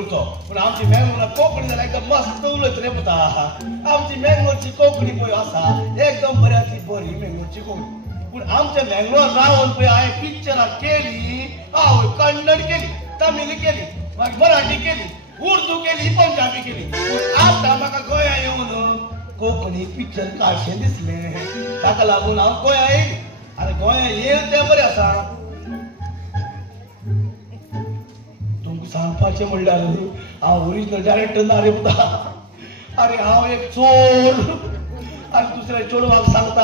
मँगलोरचो पूण आमची मँगलोर कोंकणी जाल्यार एकदम मस्त उलयत रे पुता आमची मँगलोरची कोंकणी पळय आसा एकदम बऱ्यातली बरी मँगलोरची कोंकणी पूण आमच्या मँगलोर रावन पळय हांवें पिक्चरां केली आवय कन्नड केली तमिळ केली मागीर मराठी केली उर्दू केली पंजाबी केली आतां म्हाका गोंया येवन कोंकणी पिक्चर काडचें दिसलें ताका लागून हांव गोंया येयली आनी गोंया येवन तें बरें आसा तुमकां सांगपाचें म्हणल्यार हांव ओरिजिनल डायरेक्टर ना रे पुता अरे हांव एक चोर आनी दुसऱ्या चोडवाक सांगता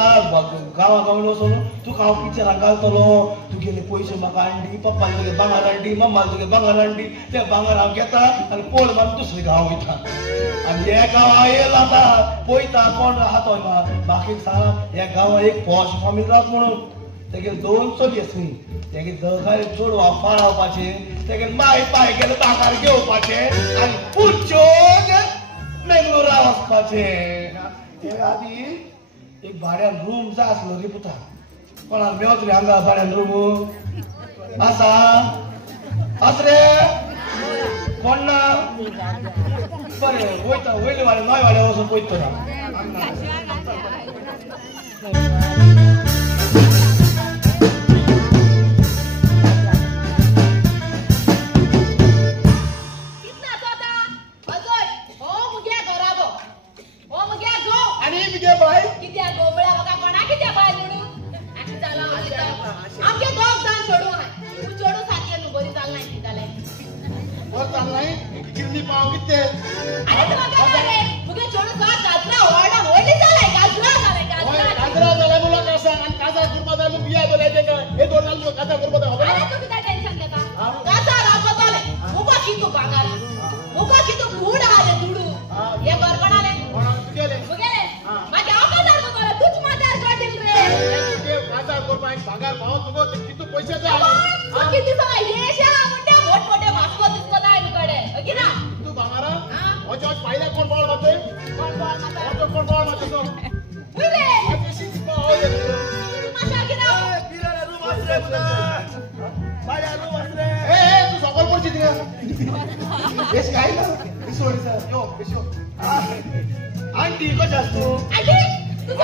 गांवा गांवांनी वचून तुका हांव पिक्चराक घालतलो तुगेले पयशे म्हाका हाडली पप्पान तुगे भांगर हाडली मम्मान तुगे भांगर हाडली ते भांगर हांव घेता आनी पोळ मारून दुसरे गांव वयता आनी हे गांव हांव येयलो आतां पळयता कोण आहा तो म्हाका एक सांग ह्या गांवांत एक पॉश फॅमिली रावता म्हणून तेगे 2 चलये आसली तेगे दोगांय चोडवा पाळावपाचें तेगे माय पाय गेले भांगर घेवपाचें आनी पुच्चोन मँगलोरा वचपाचें ते आदी एक भाड्यान रूम जाय आसलो रे पुता कोणाक मेवत रे हांगा भाड्यान रूम आसा आस रे कोण ना बरें वयता वयले वाडे नोय वाड्या वचून पळयता आंटी कशें आसा तूं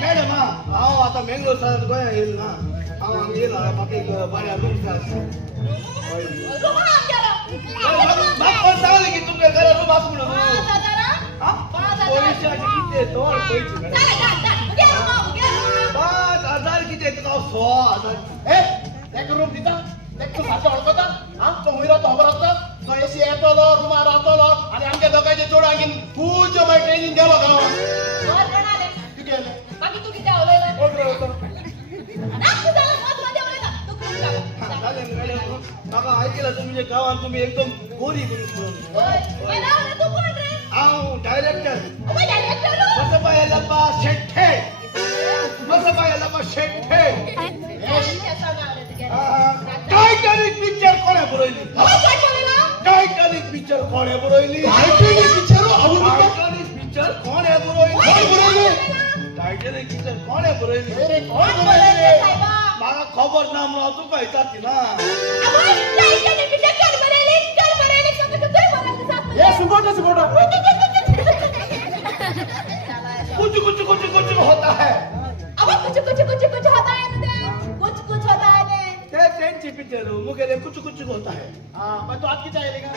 मॅडम हांव आतां मँगलोर सावन गोंया येयलो ना हांव हांगा येयलो म्हाका एक बऱ्या रूम जाय म्हाका कोण सांगलें की तुमगे घरा रूम आसा म्हणून पयशाचे कितें तोड पयशे 5,000 कितें तुका हांव 6,000 ताका रूम दिता ताका तूं सारको वळखता तो हुंय रावता खबर आसता तो एसी येतलो रुमार रावतलो आनी आमच्या दोगांचे चोडांगीन खूब मागीर ट्रेनींग गेलो गांवांत म्हाका आयकलां तुमच्या गांवांत तुमी एकदम गोरी मनीस म्हणून हांव डायरेक्टर बसपायल्लप्पा शेट्टे टायटॅनिक पिक्चर कोणे बरयली टायटॅनिक पिक्चर कोणे बरयली टायटॅनिक पिक्चर कोणे बरयली म्हाका खबर ना म्हणून हांव तुका विचारची ना कुछ होता है त्यांची पिक्चर मुगेले कुछ होता है पण तू आज किती आयले का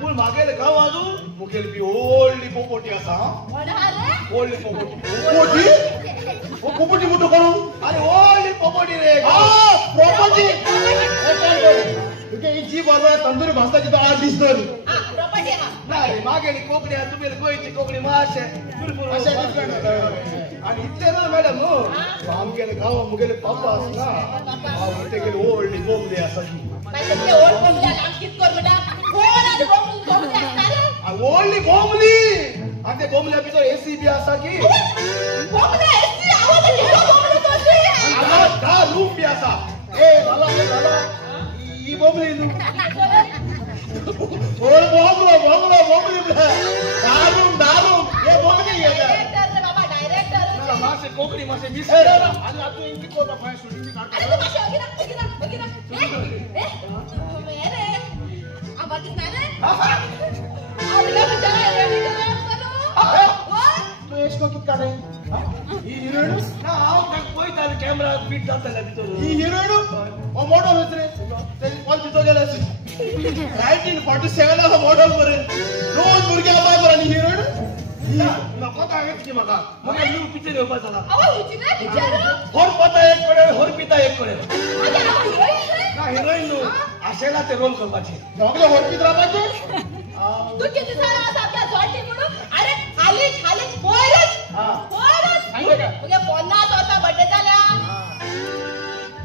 पूण म्हागेले गांवांत मुगेले बी व्हडली पोपटी आसा व्हडली पोपटी मोठो करू अरे व्हडली पोपटी रे प्रॉपर्टी तुगे ही जी बरोबर तंदुरी भाजताची तो आज दिसतो ना रे मागेली कोंकणी तुगेली गोंयची कोंकणी मातशें आणि इतले ना मॅडम आमगेले गांवां मुगेले पापा आसा ना हांव तेगेली व्हडली बोंबली आसा ती व्हडली बोंबली आणि ते बोंबल्या भितर एसी बी असा की धा रूम बी असा ए झाला ही बोंबली न्हू बोंबली दारू हे बोंबली मासे कोकणी मासे मिस आणि आता इंची कोण बाय शूटिंग तू इसको कित काढे ही हिरोईन कॅमेरा फिट जातला भितर ही हिरोईन ओ मॉडल होत रे त्याची कॉल भितर गेला असेल 1947 हा मॉडल बरे रोज मुर्गी आबाय बरं आणि हिरोईन पता आहे की मग न्यू पिक्चर येऊन झाला पिक्चर होर पता एक पडेल होर पिता एक पडेल ना हिरोईन नु असेला ते रोल करपाचे दोघले होरपीत राहते तू किती सारा असा आपल्या झोटी म्हणून अरे खालीच पोरच सांगितलं का? म्हणजे 50 होता बर्थडे झाला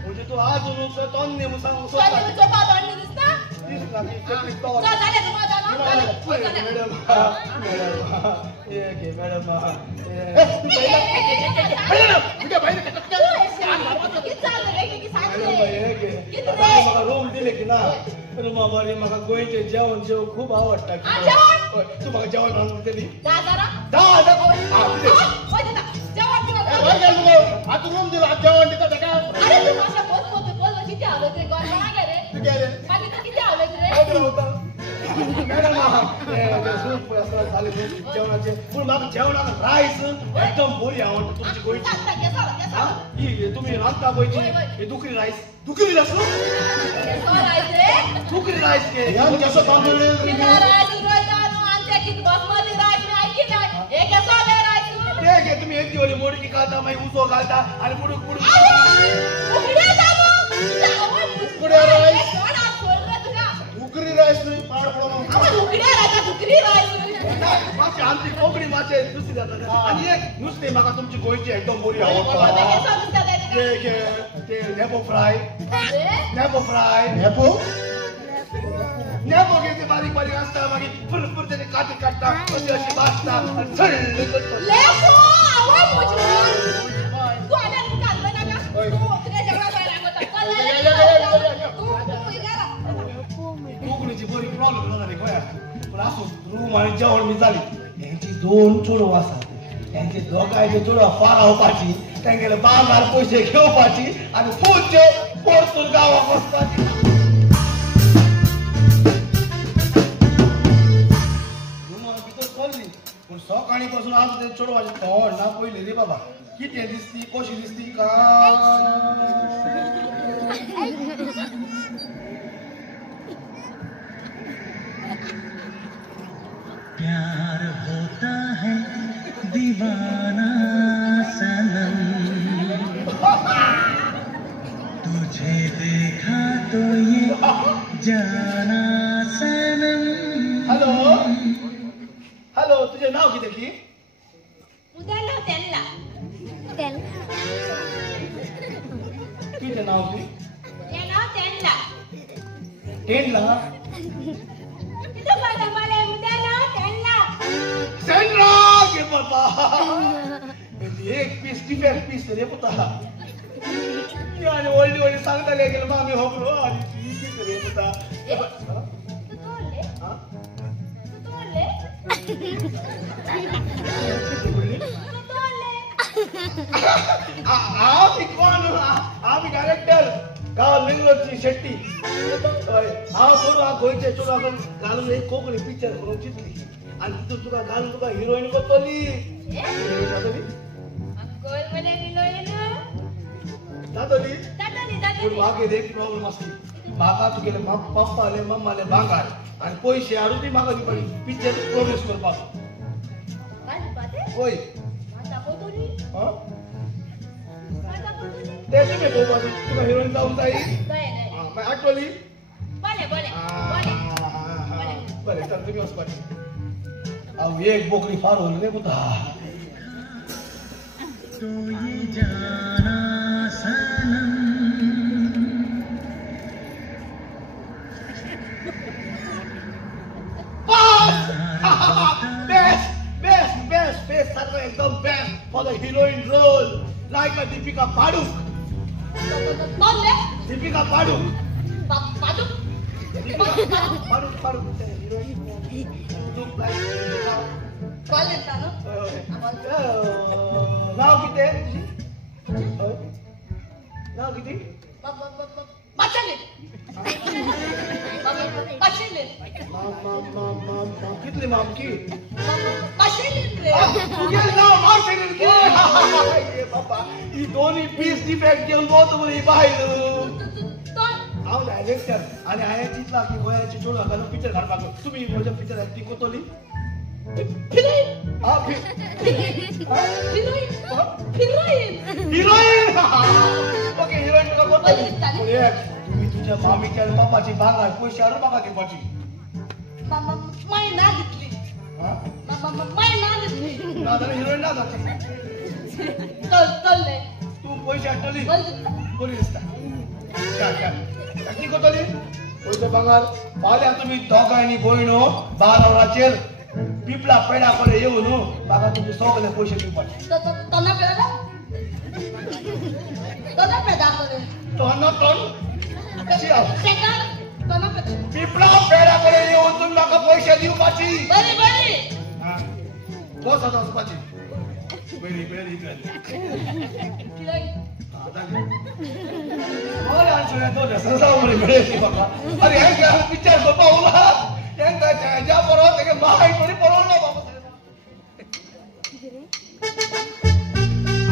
म्हणजे तू आज नुसतं तोंड नेमू सांगू स्वामी चोपा तोंडी दिसता दिसला की चटणी तो चल झाले तुम्हाला मॅडम रूम दिले की ना रूमावरी म्हाका गोंयचे जेवण खूप आवडटा तू म्हाका जेवण रांदून दिली आता रूम दिला जेवण दिता ताका मॅडम सूप झाले जेवणाचे पण म्हाका जेवणाक रायस एकदम बरी आवडटा तुमची गोंयची ही तुम्ही रांदता गोंयची ही दुकरी रायस दुकरी रायस के ह्यान कसं तांदूळ तुम्ही एक दिवली मोडकी घालता मागीर उसो घालता आणि पुढून उकरी राईस नाही पाड मासे आमची कोकणी मासे नुसती जातात आणि एक नुसते म्हाका तुमची गोंयची एकदम बरी आवडटा ते नेपो फ्राय हेपो नेपो घेते बारीक बारीक असता मागीर फुरफुर त्याचे काटे काढता अशी अशी भाजता आणि झळ करता कोकणीची बरी प्रॉब्लेम झाली गोंयांत पण असो रूम आणि जेवण मी झाली यांची 2 चोडवां आसात यांचे दोगांयचे चोडवां फारावपाची तांगेले बाजार पयशे घेवपाची आणि पुज्य परतून गांवाक वचपाची रूमान भितर चल्ली पूण सकाळी पासून आज ते चोडवाचे तोंड ना पयले रे बाबा कितें दिसती कशी दिसती प्यार होता है दीवाना सनम तुझे देखा तो ये जाना सनम हॅलो तुझे नाव किती की तुझे नाव की टेनला सेंड्रा के बाबा एक पीस डिफरेंट पीस रे पुता आणि ओल्डी सांगताले गेलं मामी होबलो आणि ठीक रे पुता आम्ही कोण आम्ही डायरेक्टर गाव लिंगलोची शेट्टी हांव सोडून हांव गोंयचे चोडूं हांव घालून एक कोंकणी पिक्चर करून चिंतली आणि तितून तुका घालून तुका हिरोईन करतली जातली पूण म्हाका एक प्रॉब्लेम आसली म्हाका तुगेले पप्पाले मम्माले भांगार आणि पयशे हाडून ती म्हाका दिवपाची पिक्चर प्रोड्यूस करपाक होय ते तुमी पळोवपाची तुका हिरोईन जावंक जाय मागीर आठवली बरें तर तुमी वचपाची हांव एक बोकडी फारोल रे पुता तो ये जाना सनम बेस का दीपिका पाडू बोलले दीपिका पाडू पादू पाडू पाडू बोलले ना नाव किती नाव किती पाचले पाचले कितली मामकी पाचले रे बाबा ही दोन्ही पीस डिफेक्ट घेऊन बोलतो म्हणे ही बाहेर हांव डायरेक्टर आणि हांवें चिंतला की गोंयाची चोळा घालून पिक्चर काडपाक तुम्ही म्हज्या पिक्चराक ती कोतोली हिरोईन ओके हिरोईन तुका कोतोली तुम्ही तुझ्या मामीच्या आणि पप्पाची भांगार पयशे हाडून म्हाका दिवपाची माय ना घेतली माय ना घेतली ना जाल्यार हिरोईन ना जाता चलले तू पयशे हाडटली बरी दिसता ती कोतोली पयशे भांगार फाल्यां तुमी दोगांयनी भयणो बारावराचेर पिपला पेडा कडे येवन म्हाका तुमचे सगळे पयशे दिवपाचे तोना पेडा तोंड सेकंड तोना पेडा पिपला पेडा कडे येवन तुम्ही म्हाका पयशे दिवपाची बरी बरी बस आता वचपाची बरी बरी किलाई अरे हेंका पिक्चर पळोवला हेंका ज्या बरो तेगे माय कोणी पळोवलो बाबा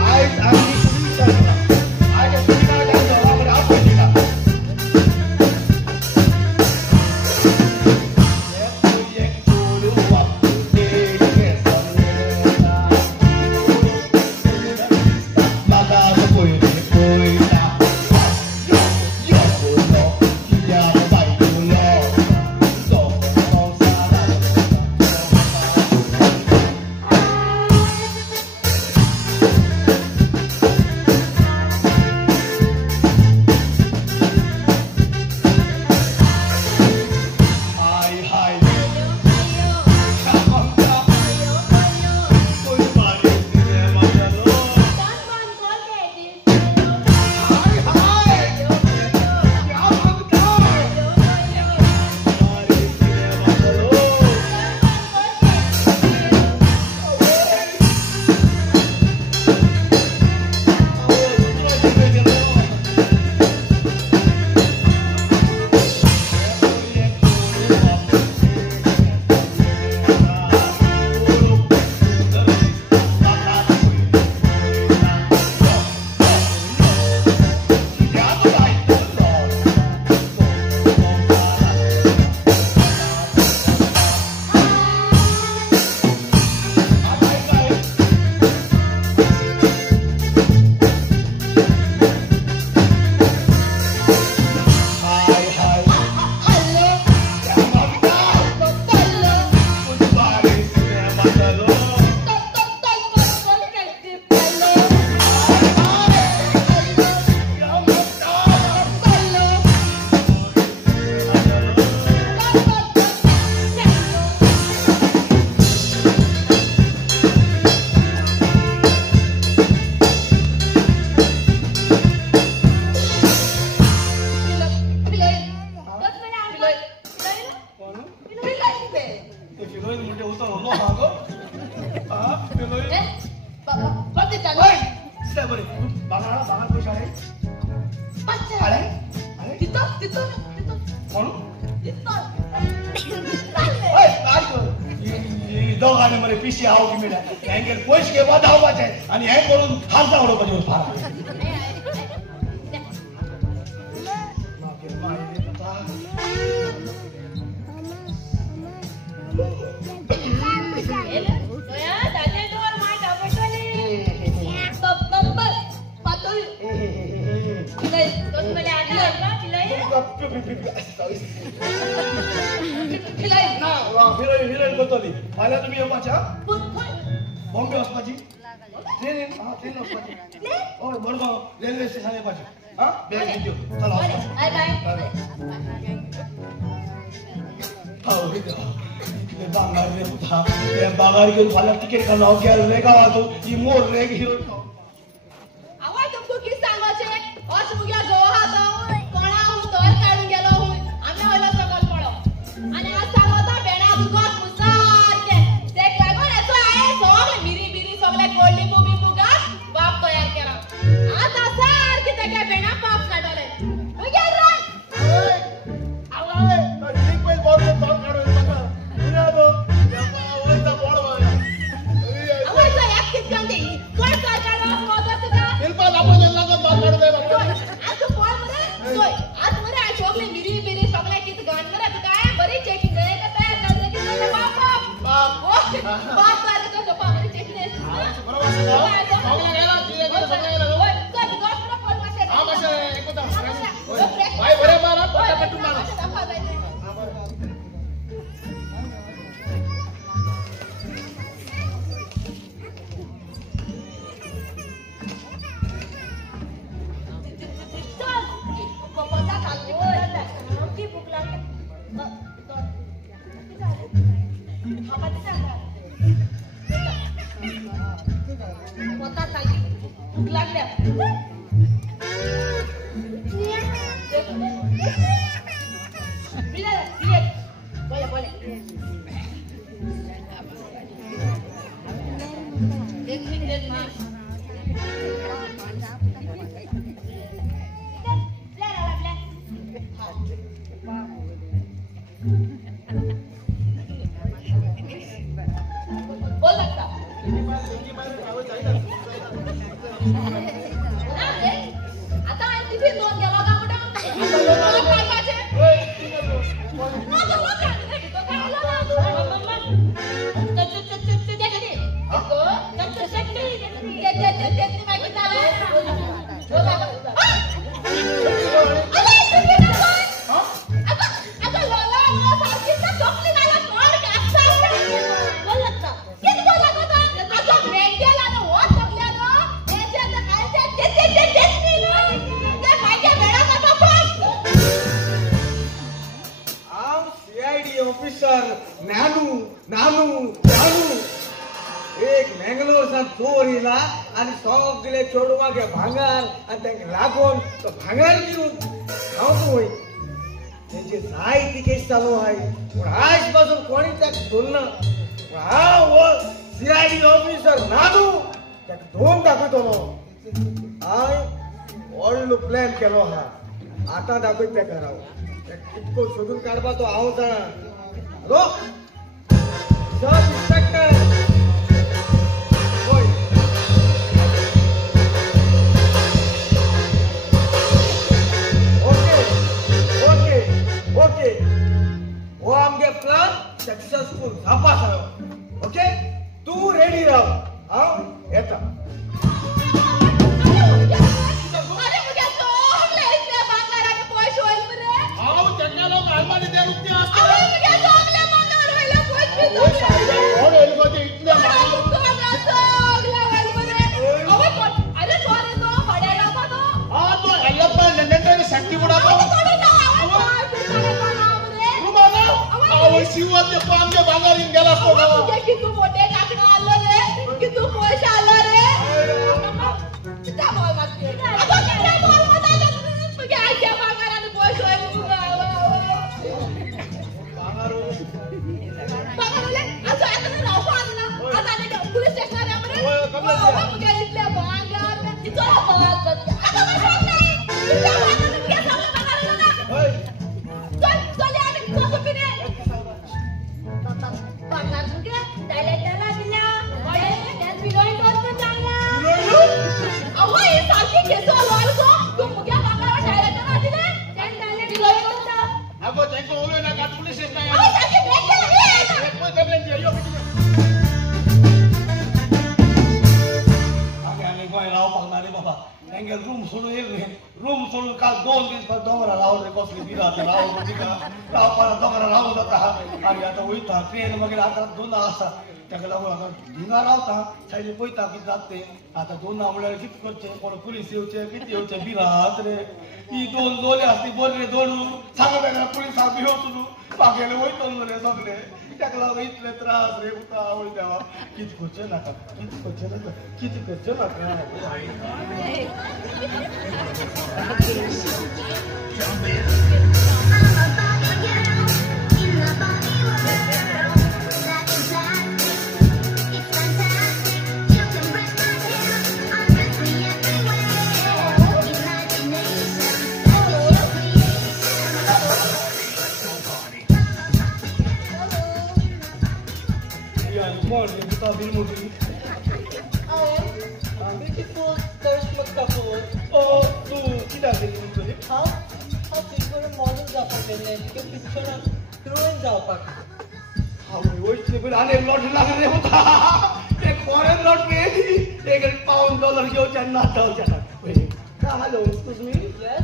आयज आमी आयज सुविधा जातो आपण आपण दोघांनी मरे पिशी हाव की मिळा यांचे पैसे घेवा धावपाचे आणि हे करून हालता उडवपाचे फार हिरोईन कोतली फाल्यां तुम्ही येवपाच्या बॉम्बे वचपाची ट्रेन वचपाची हय मडगांव रेल्वे स्टेशन येवपाची हा बॅग घेवन चला बांगार रे उठा बांगार घेऊन फाल्यां तिकेट काढून गेल रे गावातून ही मोर रे हिरोईन आवाज आता दाखवत त्या घरावर कितको शोधून काढबा तो हांव जाणा. हॅलो सब इन्स्पेक्टर होय ओके ओके ओके हो आमगे प्लान सक्सेसफुल झापास आयो. ओके तू रेडी राव हांव येता. रूम सोडून रूम सोडून काल 2 दिवस दोंगरा रावले कसली बिरात राव रावपाला दोंगरा रावून जाता आणि आता वयता ट्रेन वगैरे आता 2 आसा ताका लागून आता धिंगा रावता सायडीन पळयता कितें जाता तें. आता 2 म्हणल्यार कितें करचें कोण पुलीस येवचे कितें येवचे बिरात रे. ही 2 जोले आसली बरे दोडू सांगता तेन्ना पुलिसाक बी वचून पागेले वयतलो रे सगळे. ताका लागून इतले त्रास रे उता आवय देवा. कितें करचें नाका कितें करचें नाका कितें करचें नाका. Morning, kita bingung ni. Beautiful, thirst magkapot. Oh, tu kita bingung tu ni. How siguro model dapat ganyan? Yung picture na drawing dapat. How we wish to be ane lot lang re hota. Ek foreign lot में एक $1 जो चन्ना था चन्ना. Hello, excuse me. Yes.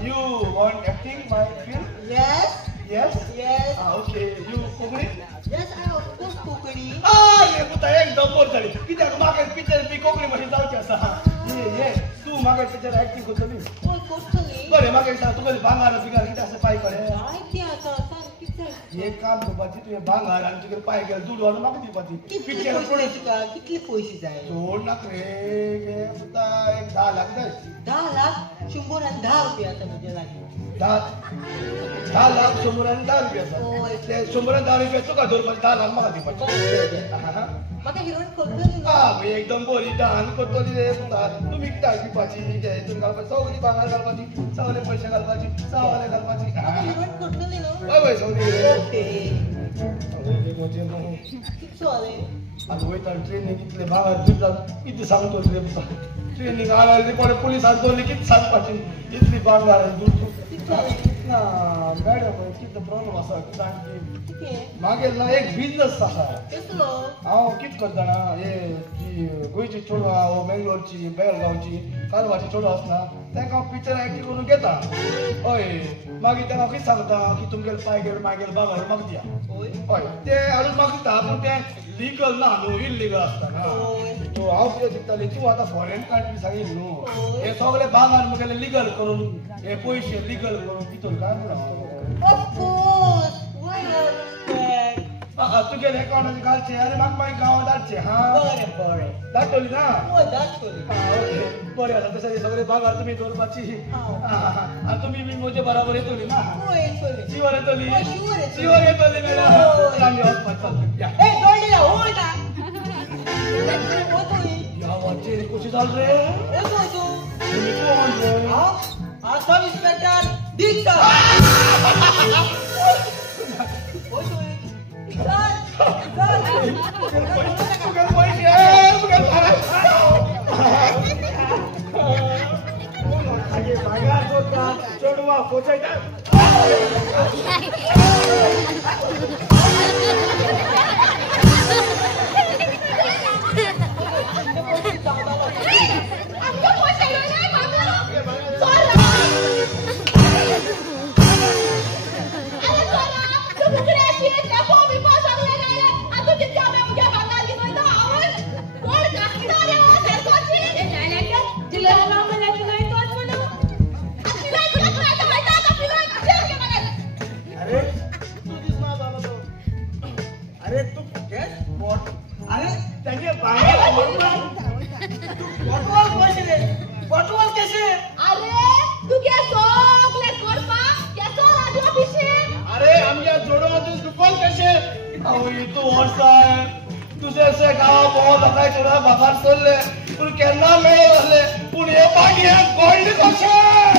You want acting my film? Yes. Yes. Yes. Okay. You Kukri? Yes, I of course Kukri. ये पुता एकदम बोल चली. किती मागे पिक्चर ती कोकणी मध्ये जाऊची असा. ये तू मागे पिक्चर ऍक्टिंग करतली. Oh, totally. बरे मागे सांग तू कधी भांगार बिगार किती असं पाय करे. काय ते आता एक काम करपाची तुवें भांगर आनी तुगे पांय गेले दूद व्हरून म्हाका दिवपाची कितले पिक्चर पयशे तुका कितले पयशे जाय चोड नाक रे गे सुद्दां एक 10 लाख जाय 10 लाख 110 रुपया आता म्हजे लागीं 10 लाख 100 आनी 10 रुपया होय. ते 100 10 रुपया तुका धरपाचे 10 लाख म्हाका दिवपाचे म्हाका हिरोईन करतली न्हू आवय एकदम बरी डान करतली रे सुद्दां तुमी कित्याक दिवपाची हितून घालपाची सगळी भांगर घालपाची सगळे पयशे घालपाची सगळे घालपाची हिरोईन करतली न्हू हय हय सगळी ओके म्हणजे न्हू कितले जाले आतां वयता ट्रेनीक इतले भांगर दिता कितें सांगतो रे तुका ट्रेनीक हाडले कोणे पुलिसांक दवरली कितें सांगपाची इतली भांगर दूद ना मॅडम कितें प्रॉब्लम आसा कितें मागीर ना एक बिजनस आसा कसलो हांव कितें करता ना हे जी गोंयची चेडवां वो बेंगलोरची बेळगांवची कारवारची चेडवां आसना तांकां हांव पिक्चर एक्टींग करून घेता हय मागीर तांकां कितें सांगता की तुमगेले पांय गेले मागीर भांगर म्हाका दिया होय हय ते हाडून म्हाका दिता पूण तें लिगल ना न्हू इल्लिगल आसता ना सो हांव कितें चिंततालें तूं आतां फॉरेन कंट्रीसाक येयली न्हू हे सगळे भांगर मुगेले लिगल करून हे पयशे लिगल करून भितर काय म्हणून ऑफ कोर्स व्हाय नॉट तुगेले अकाउंटाचे घालचे आनी म्हाका मागीर गांवांत धाडचे हा बरें बरें धाडटली ना होय दाखतली बरें आसा तशें सगळे भांगर तुमी दवरपाची आनी तुमी बी म्हजे बराबर येतली ना होय येतली शिवर येतली होय, शिवर येतली. शिवर येतली होय. मॅडम आमी वचपाक चल या ए दोडलेला होय ना वतोय या वाचेर कशी जाल रे वतोय तू तुमी कोण रे हा सब इंस्पेक्टर दीक्षा वतोय चल तुगेले पयशे तुगेले भांगर करता चेडवां पोचयता आमच्या पोशायला नाही बाबा चोर अरे चोरा तू कुठे अशी त्या बॉम्बी पासून गेले आता तिथे आम्ही उद्या भांगार घेऊन येतो आवाज कोण काढणार रे सरकारची नाही नाही जिल्हा नाव मला नाही तोच म्हणू तिला तुला करायचं माहिती का तिला शेअर के मला अरे तू दिसना झाला तो अरे तू केस बोट अरे त्याचे भांगर बटवाल कशे बटवाल कशे अरे तू क्या सोगले करपा क्या सोला दियो पिशे अरे आमच्या जोडवातून दुकान कसे आवय तू वर्साय दुसरे गांव बहुत लोकांचे चेडवां भांगर सरले पूण केन्ना मेळ्ळे पूण हे पाटी गोल्ड कशें